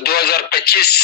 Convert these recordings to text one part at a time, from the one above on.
2025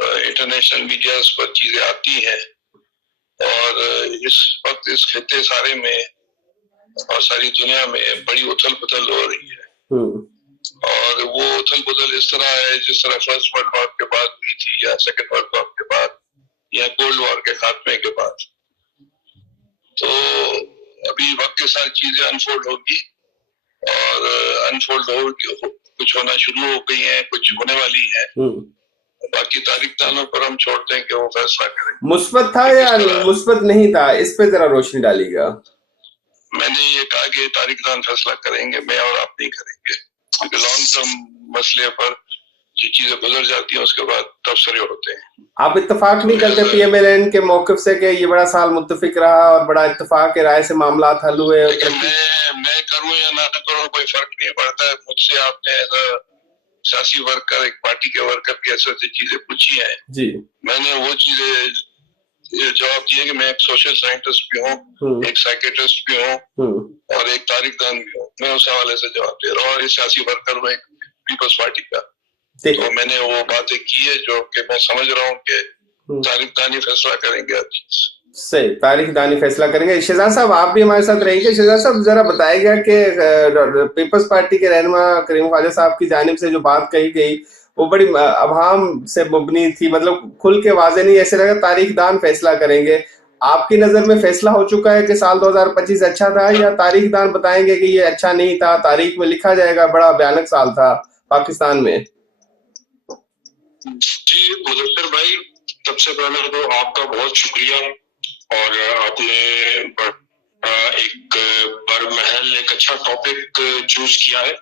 international medias پر چیزیں آتی ہیں، اور اس وقت اس خطے سارے میں اور ساری دنیا میں بڑی اتھل پتھل ہو رہی ہے، اور وہ اتھل پتھل اس طرح ہے جس طرح فرسٹ ورلڈ وار کے بعد بھی تھی، یا سیکنڈ ورلڈ وار کے بعد، یا کولڈ وار کے خاتمے کے بعد. تو ابھی وقت کے ساتھ چیزیں انفولڈ ہوگی، اور انفولڈ ہو کچھ ہونا شروع ہو گئی ہیں، کچھ ہونے والی ہیں. باقی تاریخ دانوں پر ہم چھوڑتے ہیں کہ وہ فیصلہ کریں. مثبت تھا یا مثبت نہیں تھا، اس پہ ذرا روشنی ڈالیے گا. میں نے یہ کہا کہ تاریخ دان فیصلہ کریں گے، میں اور آپ نہیں کریں گے، کیونکہ لانگ ٹرم مسئلے پر جو چیزیں گزر جاتی ہیں اس کے بعد تبصرے ہوتے ہیں. آپ اتفاق نہیں کرتے پی ایم ایل این کے موقف سے کہ یہ بڑا سال متفق رہا اور بڑا اتفاق کے رائے سے معاملات حل ہوئے؟ لیکن میں کروں یا نہ کروں کوئی فرق نہیں پڑتا ہے. مجھ سے آپ نے ایز اے سیاسی ورکر، ایک پارٹی کے ورکر کی ایسے چیزیں پوچھی ہیں جی، میں نے وہ چیزیں جواب دیے کہ میں ایک سوشل سائنٹسٹ بھی ہوں، ایک سائیکیٹرسٹ بھی ہوں، اور ایک تاریخ دان بھی ہوں. میں اس حوالے سے جواب دے رہا ہوں، اور ایک سیاسی ورکر میں پیپلز پارٹی کا. تو میں نے وہ باتیں کی ہے جو کہ میں سمجھ رہا ہوں کہ تاریخ دانی فیصلہ کریں گے. صحیح، تاریخ دانی فیصلہ کریں گے. شہزاد صاحب آپ بھی ہمارے ساتھ رہیں گے. شہزاد صاحب ذرا بتایا گیا کہ پیپلز پارٹی کے رہنما کریم خواجہ صاحب کی جانب سے جو بات کہی گئی وہ بڑی ابہام سے مبنی تھی، مطلب کھل کے واضح نہیں، ایسے لگا تاریخ دان فیصلہ کریں گے. آپ کی نظر میں فیصلہ ہو چکا ہے کہ سال 2025 اچھا تھا، یا تاریخ دان بتائیں گے کہ یہ اچھا نہیں تھا، تاریخ میں لکھا جائے گا بڑا بھیانک سال تھا پاکستان میں؟ جی مدثر بھائی، سب سے پہلے تو آپ کا بہت شکریہ، اور آپ نے ایک برمحل ایک اچھا ٹاپک چوز کیا ہے،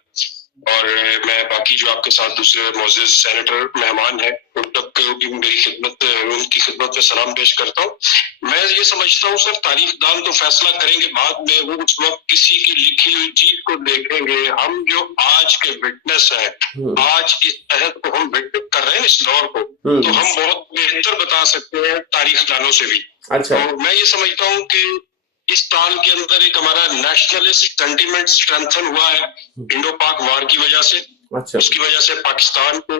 اور میں باقی جو آپ کے ساتھ دوسرے معزز سینیٹر مہمان ہیں ان تک بھی میری خدمت، ان کی خدمت میں سلام پیش کرتا ہوں. میں یہ سمجھتا ہوں سر، تاریخ دان تو فیصلہ کریں گے بعد میں، وہ اس وقت کسی کی لکھی ہوئی چیز کو دیکھیں گے. ہم جو آج کے وٹنس ہیں، آج اس عہد کو ہم وٹنس کر رہے ہیں، اس دور کو، تو ہم بہت بہتر بتا سکتے ہیں تاریخ دانوں سے بھی. تو میں یہ سمجھتا ہوں کہ اس سال کے اندر ایک ہمارا نیشنلسٹ سینٹیمنٹ اسٹرینتھن ہوا ہے انڈو پاک وار کی وجہ سے. اس کی وجہ سے پاکستان کو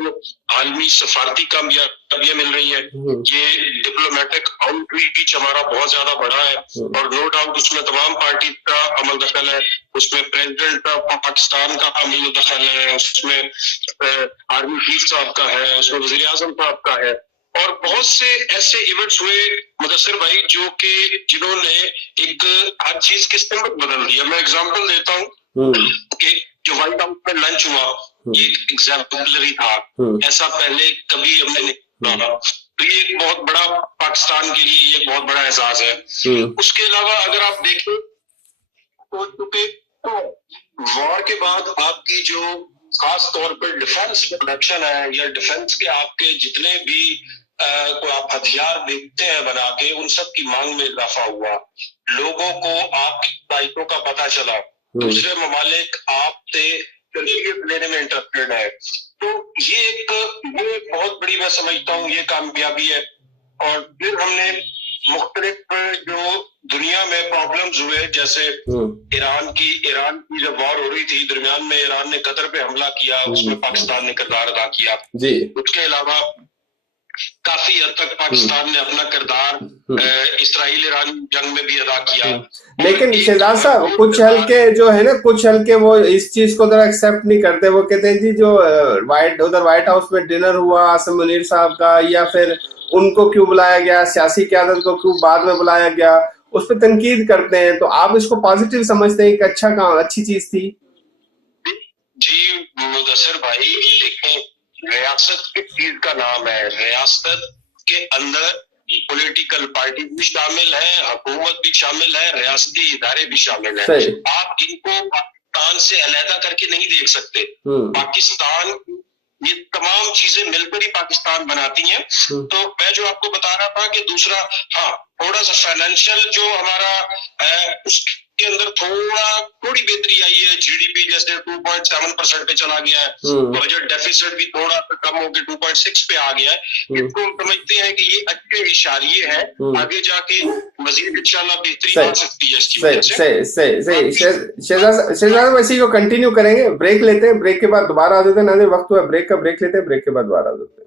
عالمی سفارتی کامیابیاں مل رہی ہیں. یہ ڈپلومیٹک آؤٹ ریچ ہمارا بہت زیادہ بڑھا ہے، اور نو ڈاؤٹ اس میں تمام پارٹی کا عمل دخل ہے. اس میں پریزیڈنٹ پاکستان کا عمل دخل ہے، اس میں آرمی چیف صاحب کا ہے، اس میں وزیر اعظم صاحب کا ہے، اور بہت سے ایسے ایونٹس ہوئے مدثر بھائی جو کہ جنہوں نے ایک ہر چیز کی سمت بدل دیا. میں اگزامپل دیتا ہوں کہ جو وائٹ ہاؤس میں لنچ ہوا، یہ ایک ایگزامپلری تھا، ایسا پہلے کبھی ہم نے نہیں کیا. تو یہ ایک بہت بڑا پاکستان کے لیے یہ بہت بڑا اعزاز ہے. اس کے علاوہ اگر آپ دیکھیں تو وار کے بعد آپ کی جو خاص طور پر ڈیفنس پروڈکشن ہے، یا ڈیفنس کے آپ کے جتنے بھی کو آپ ہتھیار دیکھتے ہیں بنا کے، ان سب کی مانگ میں اضافہ ہوا. لوگوں کو آپ کی صلاحیتوں کا پتہ چلا، دوسرے ممالک آپ سے تربیت لینے میں انٹرسٹیڈ ہے. تو یہ بہت بڑی میں سمجھتا ہوں یہ کامیابی ہے. اور پھر ہم نے مختلف جو دنیا میں پرابلمز ہوئے، جیسے ایران کی جب وار ہو رہی تھی، درمیان میں ایران نے قطر پہ حملہ کیا، اس میں پاکستان نے کردار ادا کیا. اس کے علاوہ کافی حد تک پاکستان نے اپنا کردار اسرائیل ایران جنگ میں بھی ادا کیا. لیکن شہزاد صاحب کچھ حلقے جو ہے نا، کچھ حلقے وہ اس چیز کو ذرا ایکسیپٹ نہیں کرتے. وہ کہتے ہیں جی جو ادھر وائٹ ہاؤس میں ڈنر ہوا عاصم منیر صاحب کا، یا پھر ان کو کیوں بلایا گیا، سیاسی قیادت کو کیوں بعد میں بلایا گیا، اس پہ تنقید کرتے ہیں. تو آپ اس کو پازیٹیو سمجھتے ہیں کہ اچھا کام، اچھی چیز تھی؟ جی مدثر بھائی، دیکھیں ریاست کس چیز کا نام ہے؟ ریاست کے اندر پولیٹیکل پارٹی بھی شامل ہے، حکومت بھی شامل ہے، ریاستی ادارے بھی شامل ہیں. آپ ان کو پاکستان سے علیحدہ کر کے نہیں دیکھ سکتے. پاکستان یہ تمام چیزیں مل کر ہی پاکستان بناتی ہیں. تو میں جو آپ کو بتا رہا تھا کہ دوسرا، ہاں تھوڑا سا فائنینشیل جو ہمارا اس کے اندر تھوڑی بہتری آئی ہے. جی ڈی پی جیسے 2.7% پہ چلا گیا ہے، بجٹ ڈیفیسٹ بھی تھوڑا سا کم ہو کے 2.6 پہ آ گیا ہے. اس کو ہم سمجھتے ہیں کہ یہ اچھے اشاریے ہیں، آگے جا کے مزید انشاءاللہ بہتری آ سکتی ہے اس کی وجہ سے. شہزاد اسی کو کنٹینیو کریں گے. بریک لیتے ہیں، بریک کے بعد دوبارہ آ جاتے ہیں. ناظرین وقت ہوا بریک کا، بریک لیتے ہیں، بریک کے بعد دوبارہ آ جاتے ہیں.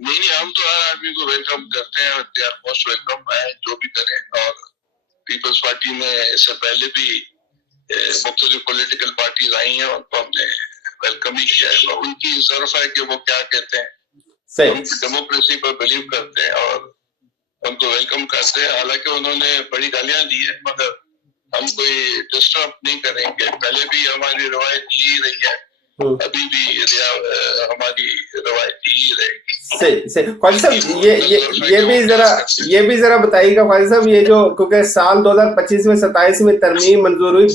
نہیں ہم تو ہر آدمی کو ویلکم کرتے ہیں اور دے آر موسٹ ویلکم ہے جو بھی کریں. اور پیپلز پارٹی میں اس سے پہلے بھی مختلف پولیٹیکل پارٹیز آئی ہیں ان کو ہم نے ویلکم ہی کیا ہے. ان کی ضرورت ہے کہ وہ کیا کہتے ہیں. ہم ڈیموکریسی پر بلیو کرتے ہیں اور ان کو ویلکم کرتے ہیں. حالانکہ انہوں نے بڑی گالیاں دی ہیں مگر ہم کوئی ڈسٹرب نہیں کریں گے. پہلے بھی ہماری روایت یہی رہی ہے, ابھی بھی ہماری روایت یہی رہے گی. صحیح. خواجہ صاحب یہ بھی ذرا بتائیے گا خواجہ صاحب, یہ جو کیونکہ سال 2025 میں 27 میں ترمیم منظور ہوئی,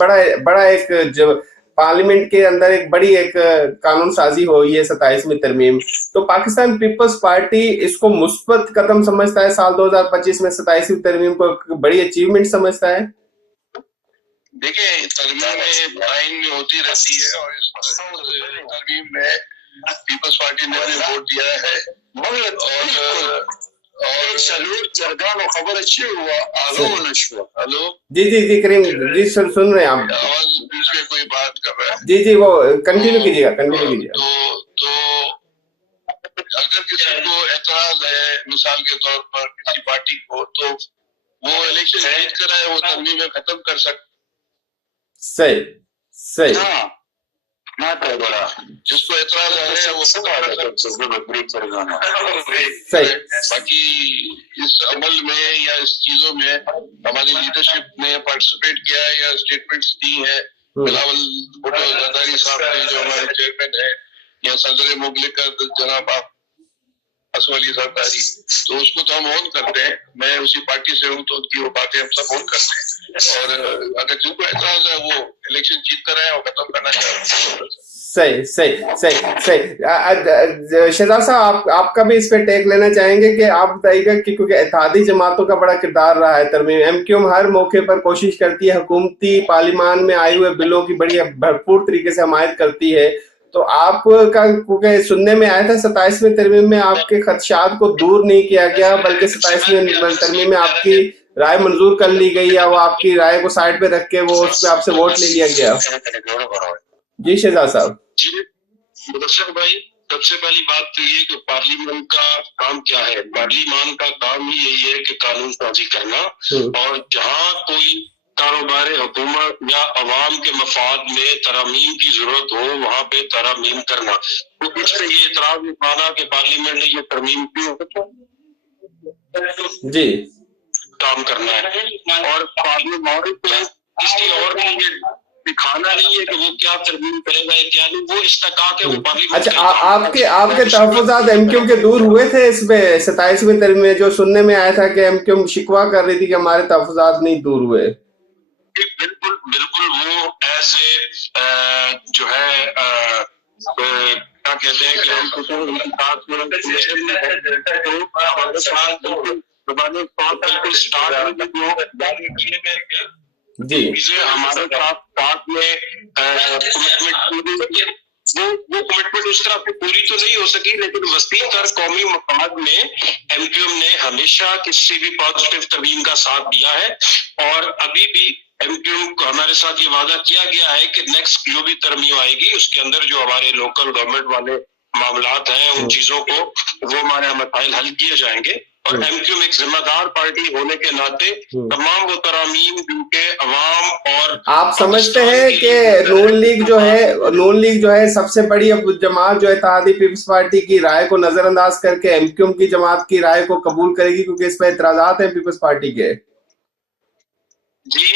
بڑا ایک جو پارلیمنٹ کے اندر ایک بڑی ایک قانون سازی ہوئی ہے 27 میں ترمیم, تو پاکستان پیپلز پارٹی اس کو مثبت قدم سمجھتا ہے, سال 2025 میں 27ویں ترمیم کو بڑی اچیومنٹ سمجھتا ہے؟ دیکھیں ترمیم آئین میں ہوتی رہتی ہے اور اس ترمیم میں پیپلز پارٹی نے بھی ووٹ دیا ہے. اور سلور جرگان و خبر اچھی ہوا آگا نشوا. ہلو جی کریم جی سر سن رہے ہیں آپ؟ آواز بیچ میں کوئی بات کر رہا ہے. جی وہ کنٹینیو کیجیے گا. تو اگر کسی کو اعتراض ہے مثال کے طور پر کسی پارٹی کو, تو وہ الیکشن جیت کر ہے وہ ترمیم میں ختم کر سکتے. صحیح. جس کو اعتراض ہے وہ باقی اس عمل میں یا اس چیزوں میں ہماری لیڈرشپ نے پارٹیسپیٹ کیا ہے یا اسٹیٹمنٹس دی ہیں. بلاول بھٹو زرداری صاحب نے جو ہمارے چیئرمین ہیں, یا صدر مملکت جناب اسم علی زرداری, تو اس کو تو ہم اون کرتے ہیں. میں اسی پارٹی سے ہوں تو ان کی وہ باتیں ہم سب اون کرتے ہیں. اور اگر جن کو اعتراض ہے وہ الیکشن جیت کر رہے ہیں اور ختم کرنا چاہتے ہیں. صحیح. شہزاد صاحب آپ کا بھی اس پہ ٹیک لینا چاہیں گے کہ آپ بتائیے گا کہ کیونکہ اتحادی جماعتوں کا بڑا کردار رہا ہے ترمیم, ایم کیو ایم ہر موقع پر کوشش کرتی ہے, حکومتی پارلیمان میں آئے ہوئے بلوں کی بڑی بھرپور طریقے سے حمایت کرتی ہے, تو آپ کا کیونکہ سننے میں آیا تھا 27ویں ترمیم میں آپ کے خدشات کو دور نہیں کیا گیا بلکہ 27ویں ترمیم میں آپ کی رائے منظور کر لی گئی, یا وہ آپ کی رائے کو سائڈ پہ رکھ کے وہ اس پہ آپ سے ووٹ لے لیا گیا. جی شہزاد صاحب. جی مدثر بھائی, سب سے پہلی بات تو یہ کہ پارلیمان کا کام کیا ہے. پارلیمان کا کام ہی یہی ہے کہ قانون سازی کرنا, اور جہاں کوئی کاروبار حکومت یا عوام کے مفاد میں ترامیم کی ضرورت ہو وہاں پہ ترامیم کرنا. تو اس پہ یہ اعتراض اٹھانا کہ پارلیمنٹ نے یہ ترمیم کیوں جی کام کرنا ہے, اور پارلیمان کو کسی اور نے یہ دکھانا نہیں ہے کہ وہ کیا ترمیم کرے گا کیا نہیں, وہ استحقاق ہے وہ پارلیمنٹ. اچھا, آپ کے تحفظات ایم کیو ایم کے دور ہوئے تھے اس پہ 27ویں ترمیم میں؟ جو سننے میں آیا تھا کہ ایم کیو ایم شکوہ کر رہی تھی کہ ہمارے تحفظات نہیں دور ہوئے. بالکل وہ ایز اے جو ہے کیا کہتے ہیں کہ ہمارے ساتھ میں وہ کمٹمنٹ اس طرح پوری تو نہیں ہو سکی, لیکن وسیع تر قومی مفاد میں ایم کیو ایم نے ہمیشہ کسی بھی پازیٹیو ترمیم کا ساتھ دیا ہے. اور ابھی بھی ایم کیو ایم کو ہمارے ساتھ یہ وعدہ کیا گیا ہے کہ نیکسٹ جو بھی ترمیم آئے گی اس کے اندر جو ہمارے لوکل گورنمنٹ والے معاملات ہیں ان چیزوں کو وہ ہمارے مسائل حل کیے جائیں گے. اور ایم کیو ایم ایک ذمہ دار پارٹی ہونے کے ناطے تمام وہ ترامیم جو کہ عوام اور آپ سمجھتے ہیں کہ نون لیگ جو ہے سب سے بڑی جماعت جو اتحادی پیپلز پارٹی کی رائے کو نظر انداز کر کے ایم کیو ایم کی جماعت کی رائے کو قبول کرے گی, کیونکہ اس پہ اعتراضات ہیں پیپلز پارٹی کے؟ جی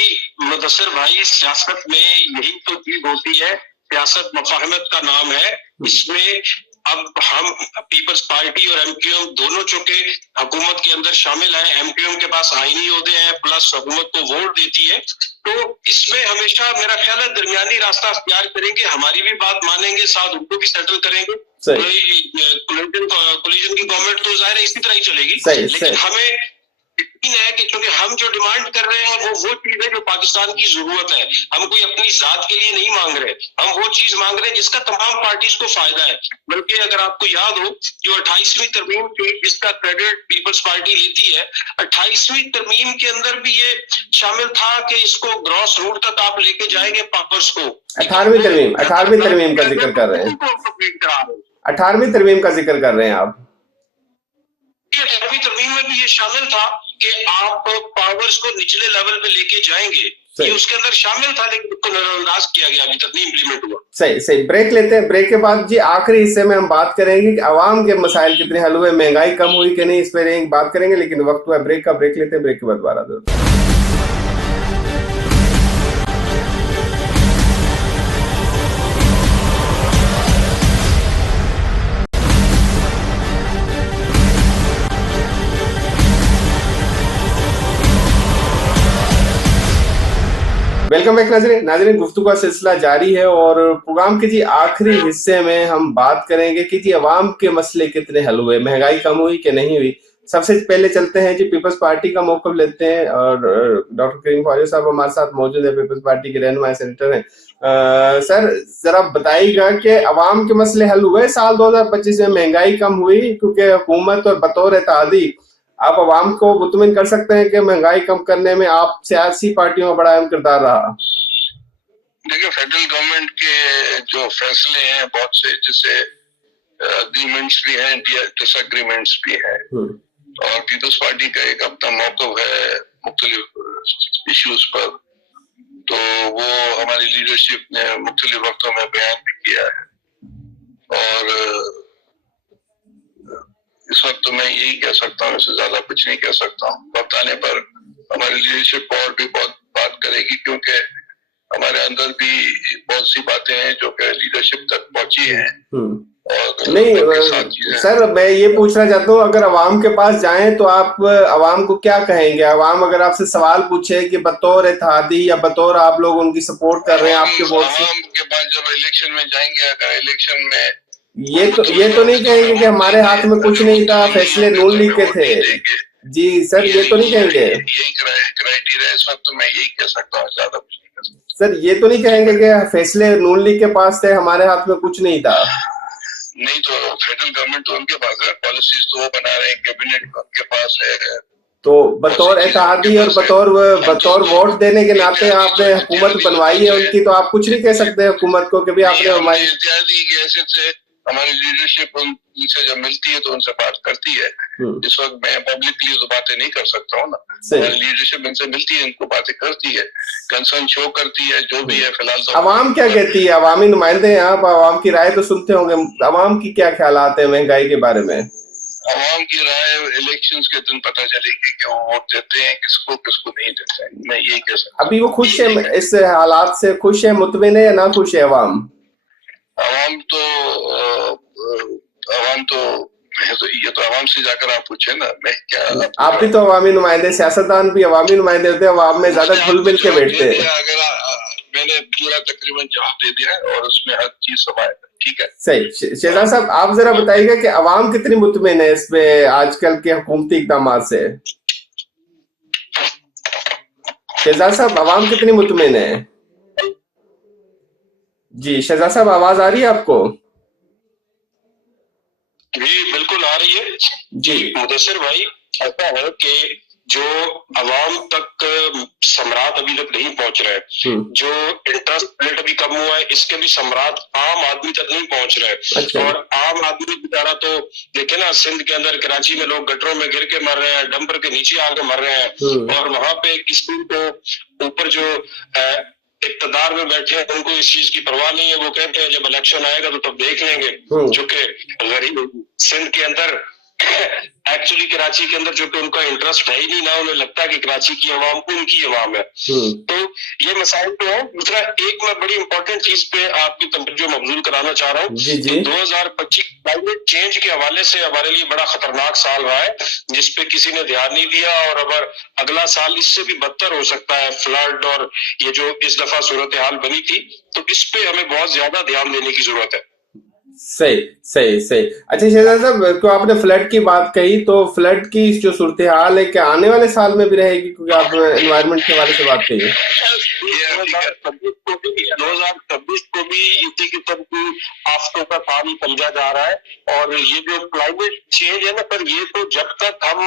مدثر بھائی, سیاست میں یہی تو چیز ہوتی ہے, سیاست مفاہمت کا نام ہے. اس میں اب ہم پیپلز پارٹی اور ایم کیو ایم دونوں چونکہ حکومت کے اندر شامل ہیں, ایم کیو ایم کے پاس آئینی عہدے ہیں پلس حکومت کو ووٹ دیتی ہے, تو اس میں ہمیشہ میرا خیال ہے درمیانی راستہ اختیار کریں گے, ہماری بھی بات مانیں گے, ساتھ ان کو بھی سیٹل کریں گے. کولیجن کی گورنمنٹ تو ظاہر ہے اسی طرح ہی چلے گی, لیکن ہمیں یقین ہے کہ چونکہ ہم جو ڈیمانڈ کر رہے ہیں وہ چیز ہے جو پاکستان کی ضرورت ہے. ہم کوئی اپنی ذات کے لیے نہیں مانگ رہے, ہم وہ چیز مانگ رہے ہیں جس کا تمام پارٹیز کو فائدہ ہے. بلکہ اگر آپ کو یاد ہو جو 28ویں ترمیم تھی جس کا کریڈٹ پیپلز پارٹی لیتی ہے, 28ویں ترمیم کے اندر بھی یہ شامل تھا کہ اس کو گراس روٹ تک آپ لے کے جائیں گے پاورز کو. 18ویں ترمیم کا ذکر کر رہے ہیں, 18ویں ترمیم کا ذکر کر رہے ہیں آپ. کہ 18ویں ترمیم میں بھی یہ شامل تھا کہ آپ پاورز کو نچلے لیول پہ لے کے جائیں گے، یہ اس کے اندر شامل تھا، لیکن اس کو نظر انداز کیا گیا، ابھی تک نہیں امپلیمنٹ ہوا. صحیح بریک لیتے ہیں. بریک کے بعد جی آخری حصے میں ہم بات کریں گے کہ عوام کے مسائل کتنے حل ہوئے، مہنگائی کم ہوئی کہ نہیں، اس پہ بات کریں گے. لیکن وقت ہوا بریک کا. بریک لیتے ہیں، بریک کے بعد دوبارہ آتے ہیں. ویلکم بیک ناظرین گفتگو کا سلسلہ جاری ہے اور پروگرام کے جی آخری حصے میں ہم بات کریں گے کہ جی عوام کے مسئلے کتنے حل ہوئے، مہنگائی کم ہوئی کہ نہیں ہوئی. سب سے پہلے چلتے ہیں جی پیپلز پارٹی کا موقف لیتے ہیں اور ڈاکٹر کریم خواجہ صاحب ہمارے ساتھ موجود ہیں، پیپلز پارٹی کے رہنما سینیٹر ہیں. سر ذرا بتائیے گا کہ عوام کے مسئلے حل ہوئے سال 2025 میں، مہنگائی کم ہوئی کیونکہ حکومت اور بطور اتحادی آپ عوام کو مطمئن کر سکتے ہیں کہ مہنگائی کم کرنے میں آپ سیاسی پارٹیوں کا بڑا اہم کردار رہا؟ دیکھیں فیڈرل گورنمنٹ کے جو فیصلے ہیں بہت سے، جیسے اگریمنٹس بھی ہیں، ڈس اگریمنٹس بھی ہیں، اور پیپلز پارٹی کا ایک اپنا موقف ہے مختلف ایشوز پر، تو وہ ہماری لیڈرشپ نے مختلف وقتوں میں بیان بھی کیا ہے. اور اس وقت تو میں یہی کہہ سکتا ہوں، اس سے زیادہ کچھ نہیں کہہ سکتا ہوں. وقت آنے پر ہماری لیڈرشپ اور بھی بہت بات کرے گی، کیونکہ ہمارے اندر بھی بہت سی باتیں ہیں جو کہ لیڈرشپ تک پہنچی ہیں. نہیں سر، میں یہ پوچھنا چاہتا ہوں، اگر عوام کے پاس جائیں تو آپ عوام کو کیا کہیں گے؟ عوام اگر آپ سے سوال پوچھے کہ بطور اتحادی یا بطور آپ لوگ ان کی سپورٹ کر رہے ہیں آپ کے ووٹ سے، عوام کے پاس جب الیکشن میں جائیں گے، اگر الیکشن میں یہ تو نہیں کہیں گے کہ ہمارے ہاتھ میں کچھ نہیں تھا، فیصلے نون لیگ کے تھے؟ جی سر یہ تو نہیں کہیں گے. یہی کرائیٹیریا اس وقت میں یہی کہہ سکتا ہوں، زیادہ کچھ نہیں کہہ سکتا. سر یہ تو نہیں کہیں گے کہ فیصلے نون لیگ کے پاس تھے، ہمارے ہاتھ میں کچھ نہیں تھا؟ نہیں تو فیڈرل گورنمنٹ تو ان کے پاس ہے، پالیسیز تو وہ بنا رہے ہیں، کیبنٹ ان کے پاس ہے. تو بطور اتحادی اور بطور ووٹ دینے کے ناطے آپ نے حکومت بنوائی ہے ان کی، تو آپ کچھ نہیں کہہ سکتے حکومت کو کہ بھی آپ نے ہماری اتحادی کی حیثیت سے ہماری لیڈرشپ ان سے جب ملتی ہے تو ان سے بات کرتی ہے. اس وقت میں پبلکلی تو باتیں نہیں کر سکتا ہوں نا، ہماری لیڈرشپ ان سے ملتی ہے، ان کو باتیں کرتی ہے، کنسرن شو کرتی ہے، جو بھی ہے. فی الحال تو عوام کیا کہتی ہے؟ عوامی نمائندے ہیں آپ، عوام کی رائے تو سنتے ہوں گے، عوام کی کیا خیالات ہیں مہنگائی کے بارے میں؟ عوام کی رائے الیکشنز کے دن پتہ چلے گی کہ وہ ووٹ دیتے ہیں کس کو نہیں دیتے ہیں. میں یہی کہہ سکتا ہوں. ابھی وہ خوش ہے اس حالات سے، خوش ہے، مطمئن ہے یا نہ خوش ہے عوام؟ یہ تو عوام سے جا کر آپ پوچھیں نا، میں کیا. آپ بھی تو عوامی نمائندے، سیاستدان بھی عوامی نمائندے ہوتے ہیں، عوام میں زیادہ گھل مل کے بیٹھتے ہیں. اگر میں نے پورا تقریباً جواب دے دیا اور اس میں ہر چیز سمایا. ٹھیک ہے صحیح. شہزاد صاحب آپ ذرا بتائیے گا کہ عوام کتنی مطمئن ہے اس پہ آج کل کے حکومتی اقدامات سے؟ شہزاد صاحب عوام کتنی مطمئن ہے؟ جی شہزاد صاحب آواز آ رہی ہے آپ کو؟ جی بالکل آ رہی ہے. جی مدثر بھائی، ایسا ہے کہ جو عوام تک ثمرات ابھی تک نہیں پہنچ رہے، جو انٹرسٹ ریٹ ابھی کم ہوا ہے اس کے بھی ثمرات عام آدمی تک نہیں پہنچ رہے. اور عام آدمی بیچارہ تو دیکھیں نا، سندھ کے اندر کراچی میں لوگ گٹروں میں گر کے مر رہے ہیں، ڈمپر کے نیچے آ کے مر رہے ہیں، اور وہاں پہ کسی کو اوپر جو اقتدار میں بیٹھے ہیں ان کو اس چیز کی پرواہ نہیں ہے. وہ کہتے ہیں جب الیکشن آئے گا تو تب دیکھ لیں گے. چونکہ غریب سندھ کے اندر ایکچولی کراچی کے اندر جو کہ ان کا انٹرسٹ ہے ہی نہیں، نہ انہیں لگتا ہے کہ کراچی کی عوام ان کی عوام ہے. تو یہ مسائل تو ہے. دوسرا ایک میں بڑی امپورٹنٹ چیز پہ آپ کی توجہ مبذول کرانا چاہ رہا ہوں. 2025 کلائمیٹ چینج کے حوالے سے ہمارے لیے بڑا خطرناک سال رہا ہے، جس پہ کسی نے دھیان نہیں دیا، اور اگر اگلا سال اس سے بھی بدتر ہو سکتا ہے. فلڈ اور یہ جو اس دفعہ صورتحال بنی تھی، تو اس پہ ہمیں بہت زیادہ دھیان دینے کی ضرورت ہے. صحیح. اچھا شہزاد صاحب، تو آپ نے فلڈ کی بات کہی، تو فلڈ کی جو صورتحال ہے کیا آنے والے سال میں بھی رہے گی؟ کیونکہ آپ انوائرمنٹ کے حوالے سے بات کہی. 2026 کو بھی اسی قسم کی آفتوں کا سال سمجھا جا رہا ہے. اور یہ جو کلائمیٹ چینج ہے نا سر، یہ تو جب تک ہم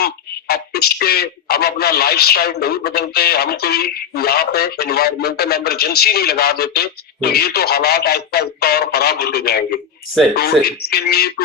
اپنا لائف سٹائل نہیں بدلتے، ہم کوئی یہاں پہ انوائرمنٹل ایمرجنسی نہیں لگا دیتے، تو یہ تو حالات آہستہ آہستہ اور خراب ہوتے جائیں گے. تو اس کے لیے تو